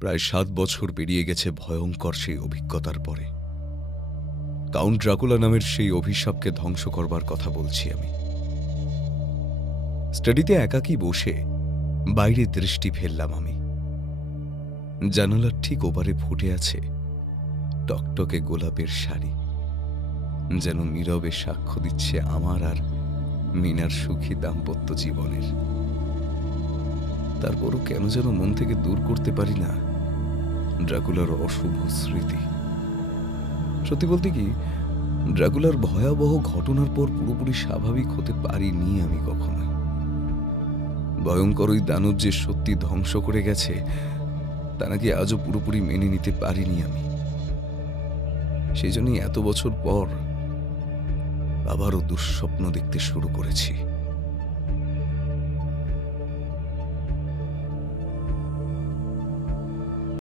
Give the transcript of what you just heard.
প্রায় ৭ বছর পেরিয়ে গেছে ভয়ঙ্কর সেই অভিজ্ঞতার পরে। কাউন্ট ড্রাকুলা নামের সেই অভিশাপকে ধ্বংস করবার কথা বলছি আমি। স্টাডিতে একাকী বসে বাইরে দৃষ্টি ফেললাম আমি। জানালার ঠিক ওপারে ফুটে আছে টকটকে গোলাপের শাড়ি, যেন নীরবে সাক্ষ্য দিচ্ছে আমার আর মিনার সুখী দাম্পত্য জীবনের। তারপরও কেন যেন মন থেকে দূর করতে পারি না ড্রাকুলার অশুভ স্মৃতি। সত্যি বলতে কি, ড্রাকুলার ভয়াবহ ঘটনার পর পুরোপুরি স্বাভাবিক হতে পারিনি আমি কখনো। ভয়ঙ্কর ওই দানব যে সত্যি ধ্বংস করে গেছে তা নাকি আজও পুরোপুরি মেনে নিতে পারিনি আমি। সেই জন্যই এত বছর পর আবারও দুঃস্বপ্ন দেখতে শুরু করেছি।